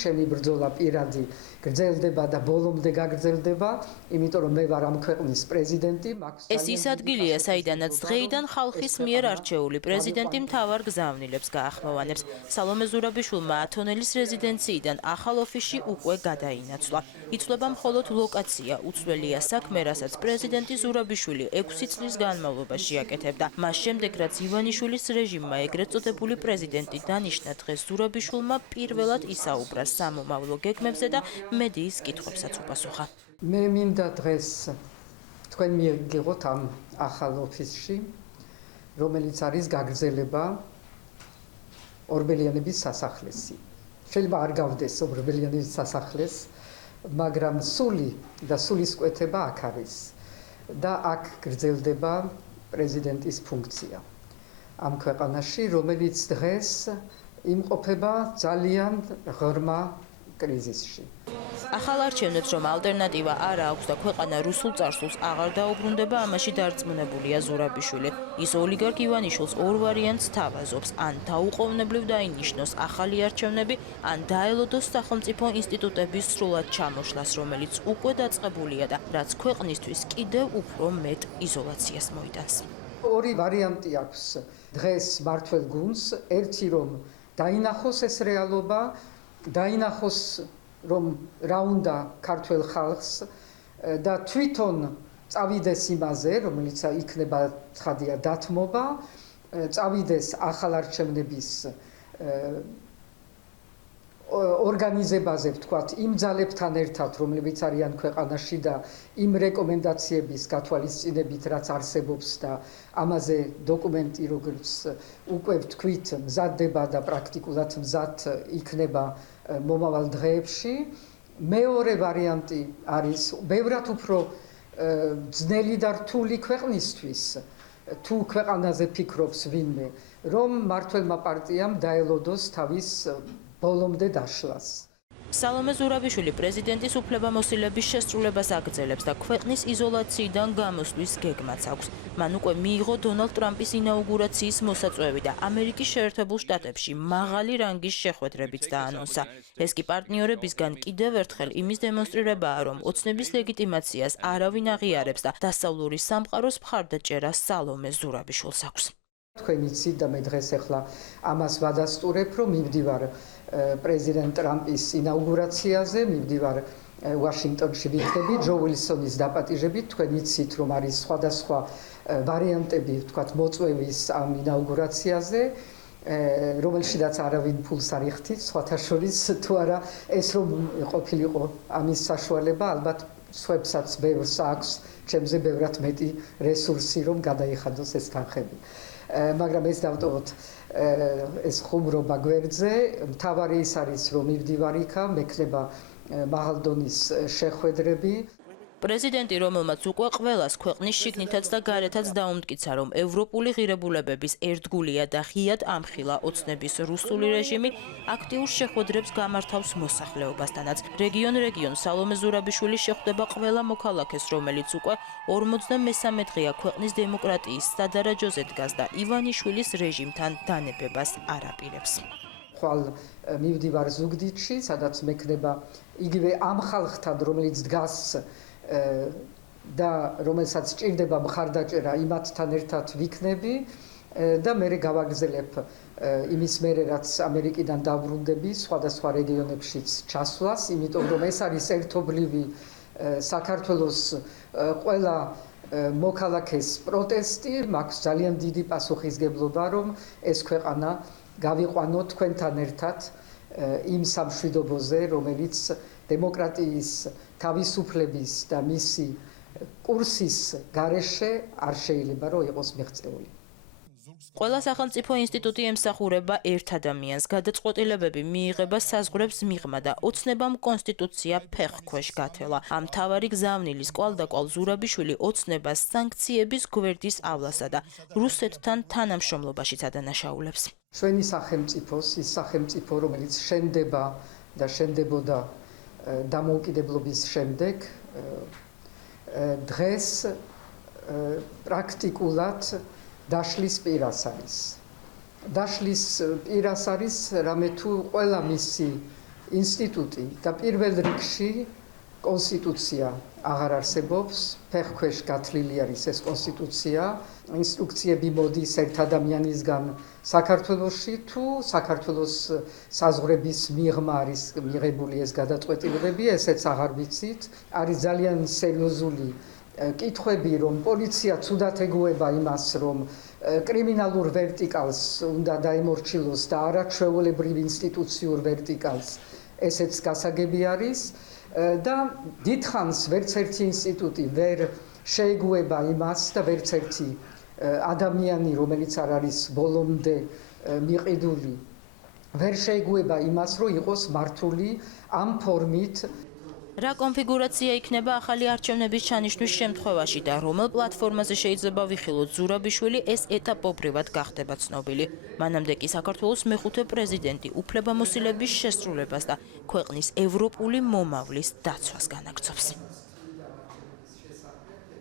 ჩემი ბრძოლა პირადი გრძელდება და ბოლომდე გაგრძელდება, იმიტომ რომ მე ვარ ამ ქვეყნის პრეზიდენტი. ეს ის ადგილია, საიდანაც დღეიდან ხალხის მიერ არჩეული პრეზიდენტი მთავარ გზავნილებს გაახმოვანებს. სალომე ზურაბიშვილმა ათონელის რეზიდენციიდან ახალ ოფისში უკვე გადაინაცვლა. იცვლება მხოლოდ ლოკაცია, უცვლელია საქმე, რასაც პრეზიდენტი ზურაბიშვილი 6 წლის განმავლობაში აკეთებდა. მას შემდეგ, რაც ივანიშვილის რეჟიმმა ეგრეთ წოდებული პრეზიდენტი დანიშნა, დღეს ზურაბიშვილმა პირველად ისაუბრა სამომავლო გეგმებზე და მედიის კითხვებსაც უპასუხა. მე მინდა დღეს თქვენ მიიღოთ ამ ახალ ოფისში, რომელიც არის გაგრძელება ორბელიანების სასახლესი. შეიძლება არ გავდეს ორბელიანების სასახლეს, მაგრამ სული და სულისკვეთება აქ არის და აქ გრძელდება პრეზიდენტის ფუნქცია ამ ქვეყანაში, რომელიც დღეს იმყოფება ძალიან ღრმა კრიზისში. ახალ არჩევნებს რომ ალტერნატივა არა აქვს და ქვეყანა რუსულ წარსულს აღარ დაუბრუნდება, ამაში დარწმუნებულია ზურაბიშვილი. ის ოლიგარქ ივანიშვილს ორ ვარიანტს თავაზობს, ან დაუყოვნებლივ დაინიშნოს ახალი არჩევნები, ან დაელოდოს სახელმწიფო ინსტიტუტების სრულად ჩამოშლას, რომელიც უკვე დაწყებულია და რაც ქვეყნისთვის კიდევ უფრო მეტ იზოლაციას მოიტანს. ორი ვარიანტი აქვს დღეს მართველ გუნდს, ერთი რომ დაინახოს ეს რეალობა, დაინახოს რომ რა უნდა ქართველ ხალხს და თვითონ წავიდეს იმაზე, რომელიც იქნება ცხადია დათმობა, წავიდეს ახალ არჩევნების ორგანიზებაზე, ვთქვათ, იმ ძალებთან ერთად, რომლებიც არიან ქვეყანაში და იმ რეკომენდაციების გათვალისწინებით, რაც არსებობს და ამაზე დოკუმენტი, როგორც უკვე ვთქვით, მზადდება და პრაქტიკულად მზად იქნება მომავალ დღეებში. მეორე ვარიანტი არის ბევრად უფრო ძნელი და რთული ქვეყნისთვის, თუ ქვეყანაზე ფიქრობს ვინმე, რომ მმართველმა პარტიამ დაელოდოს თავის ბოლომდე დაშლას. სალომე ზურაბიშვილი პრეზიდენტის უფლებამოსილების შესრულებას აგრძელებს და ქვეყნის იზოლაციიდან გამოსვლის გეგმაც აქვს. მან უკვე მიიღო დონალდ ტრამპის ინაუგურაციის მოსაწვევი და ამერიკის შეერთებულ შტატებში მაღალი რანგის შეხვედრებიც დაანონსა. ეს კი პარტნიორებისგან კიდევ ერთხელ იმის დემონსტრირებაა, რომ ოცნების ლეგიტიმაციას არავინ აღიარებს და დასავლური სამყაროს მხარდაჭერა სალომე ზურაბიშვილს აქვს. თქვენ იცით და მე დღეს ახლა ამას ვადასტურებ, რომ მივდივარ პრეზიდენტ ტრამპის ინაუგურაციაზე, მივდივარ ვაშინგტონში ვიქნები ჯო უილსონის დაპატიჟებით. თქვენ იცით, რომ არის სხვადასხვა ვარიანტები, ვთქვათ, მოწვევის ამ ინაუგურაციაზე, რომელშიდაც არავინ ფულს არ იხდით, სხვათა შორის თუ არა ეს რომ ყოფილიყო ამის საშუალება, ალბათ სხვებსაც ბევრს აქვს, ჩემზე ბევრად მეტი რესურსი, რომ გადაიხადოს ეს თანხები. მაგრამ ეს დავტოვოთ ეს ხუმრობა გვერდზე. მთავარი ის არის, რომ მივდივარ იქა, მექნება მაღალ დონის შეხვედრები. პრეზიდენტი, რომელმაც უკვე ყველას ქვეყნის შიგნითაც და გარეთაც დაუმტკიცა, რომ ევროპული ღირებულებების ერთგულია და ღიად ამხილა ოცნების რუსული რეჟიმი, აქტიურ შეხვედრებს გამართავს მოსახლეობასთანაც. რეგიონ სალომე ზურაბიშვილი შეხვდება ყველა მოქალაქეს, რომელიც უკვე 53 დღეა ქვეყნის დემოკრატიის სადარაჯოზე დგას და ივანიშვილის რეჟიმთან დანებებას არ აპირებს. ხვალ მივდივარ ზუგდიდში, სადაც მექნება იგივე ამ ხალხთან, რომელიც დგას და რომელსაც ჭირდება მხარდაჭერა, იმათთან ერთად ვიქნები და მე გავაგრძელებ იმის მერე, რაც ამერიკიდან დაბრუნდები, სხვადასხვა რეგიონებშიც ჩასვლას, იმიტომ რომ ეს არის ერთობლივი საქართველოს ყველა მოქალაქეს პროტესტი, მაქვს ძალიან დიდი პასუხისგებლობა, რომ ეს ქვეყანა გავიყვანო თქვენთან ერთად იმ სამშვიდობოზე, რომელიც დემოკრატიის, თავისუფლების და მისი კურსის გარეშე არ შეიძლება რომ იყოს მიღწეული. ყველა სახელმწიფო ინსტიტუტი ემსახურება ერთ ადამიანს, გადაწყვეტილებები მიიღება საზღვრებს მიღმა და ოცნებამ კონსტიტუცია ფეხქვეშ გათელა. ამ მთავარი გზავნილის კვალდაკვალ ზურაბიშვილი ოცნებას სანქციების გვერდისავლასა და რუსეთთან თანამშრომლობაშიც ადანაშაულებს. ჩვენი სახელმწიფოს, ის სახელმწიფო, რომელიც შენდება და შენდებოდა დამოუკიდებლობის შემდეგ, დღეს პრაქტიკულად დაშლის პირას არის. დაშლის პირას არის, რამე თუ ყველა მისი ინსტიტუტი და პირველ რიგში კონსტიტუცია აღარ არსებობს, ფეხქვეშ გათლილი არის ეს კონსტიტუცია. ინსტრუქციები მოდის ერთ ადამიანისგან საქართველოში თუ საქართველოს საზღვრების მიღმა არის მიღებული ეს გადაწყვეტილებები, ესეც აღარ ვიცით. არის ძალიან სერიოზული კითხვები, რომ პოლიცია ცუდად ეგუება იმას, რომ კრიმინალურ ვერტიკალს უნდა დაემორჩილოს და არაჩვეულებრივ ინსტიტუციურ ვერტიკალს, ესეც გასაგები არის. და დიდხანს ვერც ერთი ინსტიტუტი ვერ შეეგუება იმას და ვერც ერთი ადამიანი, რომელიც არ არის ბოლომდე მიყიდული, ვერ შეეგუება იმას, რომ იყოს მართული ამ ფორმით. რა კონფიგურაცია იქნება ახალი არჩევნების ჩანიშვნის შემთხვევაში და რომელ პლატფორმაზე შეიძლება ვიხილოთ ზურაბიშვილი, ეს ეტაპობრივად გახდება ცნობილი. მანამდე კი საქართველოს მეხუთე პრეზიდენტი უფლებამოსილების შესრულებას და ქვეყნის ევროპული მომავლის დაცვას განაგრძობს.